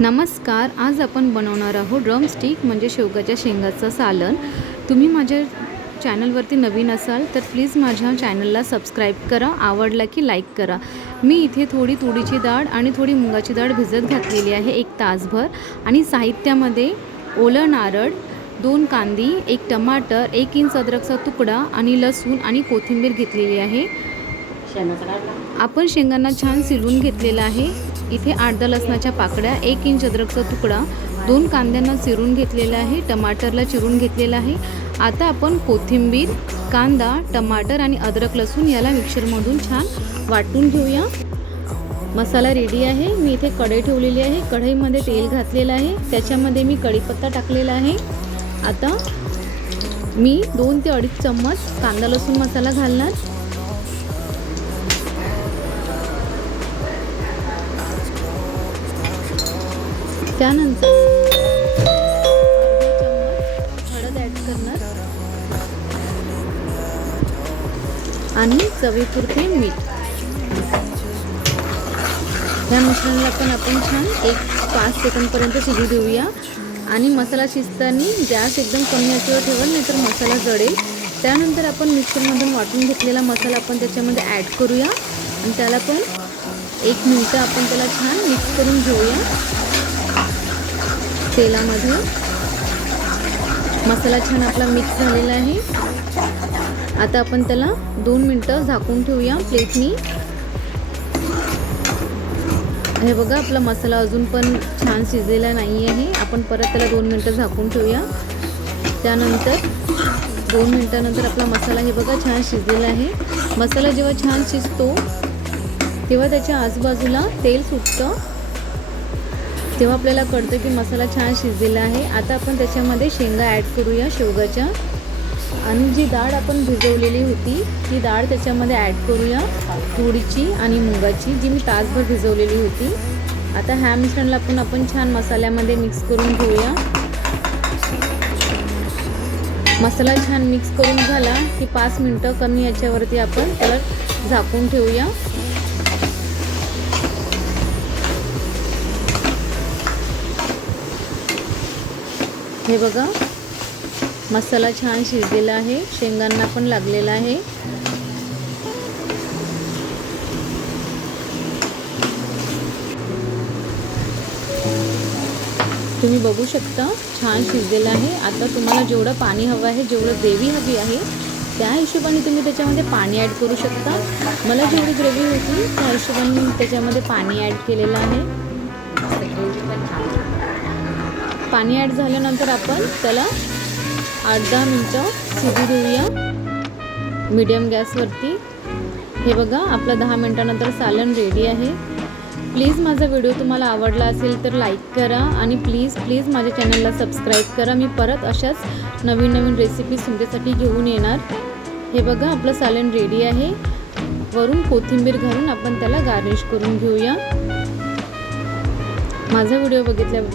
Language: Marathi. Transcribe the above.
नमस्कार, आज आपण बनवणार आहोत ड्रमस्टिक म्हणजे शेवगाच्या शेंगाचं सालन। तुम्ही माझ्या चॅनलवरती नवीन असाल तर प्लीज माझ्या चॅनलला सबस्क्राईब करा, आवडला की लाईक करा। मी इथे थोडी तुरीची डाळ आणि थोडी मुगाची डाळ भिजत घातलेली आहे 1 तासभर। आणि साहित्यामध्ये ओलं नारळ, 2 कांदी, 1 टमाटर, 1 इंच अद्रकचा तुकडा आणि लसूण आणि कोथिंबीर घेतलेली आहे। आपण शेंगांना छान शिलून घेतलेला आहे। इथे 8-10 लसणाच्या पाकळ्या, 1 इंच अद्रकचा तुकडा, 2 कांद्यांना चिरून घेतलेला आहे, टमाटरला चिरून घेतलेला आहे। आता आपण कोथिंबीर, कांदा, टमाटर आणि अद्रक लसूण याला मिक्सरमधून छान वाटून घेऊया। मसाला रेडी आहे। मी इथे कढई ठेवलेली आहे, कढईमध्ये तेल घातलेलं आहे, त्याच्यामध्ये मी कढीपत्ता टाकलेला आहे। आता मी 2 ते 2.5 चम्मच कांदा लसूण मसाला घालणार। त्यानंतर हळद ॲड करणार आणि चवीपुरते मीठ। या मिश्रणाला आपण छान 1-5 सेकंदपर्यंत शिजू देऊया। आणि मसाला शिजताना गॅस एकदम कमी आचेवर ठेवा, नाहीतर मसाला जळेल। त्यानंतर आपण मिक्सरमधून वाटून घेतलेला मसाला आपण त्याच्यामध्ये ॲड करूया आणि त्याला पण 1 मिनिट आपण त्याला छान मिक्स करून घेऊया। तेलामध्ये मसाला छान आपला मिक्स झालेला आहे। आता आपण त्याला 2 मिनिटं झाकून ठेवूया प्लेटनी। हे बघा, आपला मसाला अजून पण छान शिजलेला नाही आहे। आपण परत त्याला 2 मिनिटं झाकून ठेवूया। त्यानंतर 2 मिनिटानंतर आपला मसाला हे बघा छान शिजलेला आहे। मसाला जेव्हा छान शिजतो तेव्हा त्याच्या आजूबाजूला तेल सुटतं, तेव्हा आपल्याला कळतं की मसाला छान शिजलेला आहे। आता आपण त्याच्यामध्ये शेंगा ॲड करूया शेवगाच्या, आणि जी डाळ आपण भिजवलेली होती ती डाळ त्याच्यामध्ये ॲड करूया, तुरीची आणि मुगाची, जी मी तासभर भिजवलेली होती। आता ह्या मिश्रणाला आपण छान मसाल्यामध्ये मिक्स करून घेऊया। मसाला छान मिक्स करून झाला की 5 मिनिटं कमी याच्यावरती आपण त्याला झाकून ठेवूया। हे बघा, मसाला छान शिजलेला आहे, शेंगांना पण लागलेला आहे। तुम्ही बघू शकता छान शिजलेला आहे। आता तुम्हाला जेवढं पाणी हवं आहे, जेवढं ग्रेव्ही हवी आहे त्या हिशोबाने तुम्ही त्याच्यामध्ये पाणी ॲड करू शकता। मला जेवढी ग्रेव्ही होती त्या हिशोबाने मी त्याच्यामध्ये पाणी ॲड केलेलं आहे। पाणी ॲड झाल्यानंतर आपण त्याला 8-10 मिनिटं शिजू देऊया मीडियम गॅसवरती। हे बघा, आपला 10 मिनिटानंतर सालन रेडी आहे। प्लीज माझा व्हिडिओ तुम्हाला आवडला असेल तर लाईक करा आणि प्लीज माझ्या चॅनलला सबस्क्राईब करा। मी परत अशाच नवीन रेसिपीज तुमच्यासाठी घेऊन येणार। हे बघा, आपलं सालन रेडी आहे। वरून कोथिंबीर घालून आपण त्याला गार्निश करून घेऊया। माझा व्हिडिओ बघितल्याबद्दल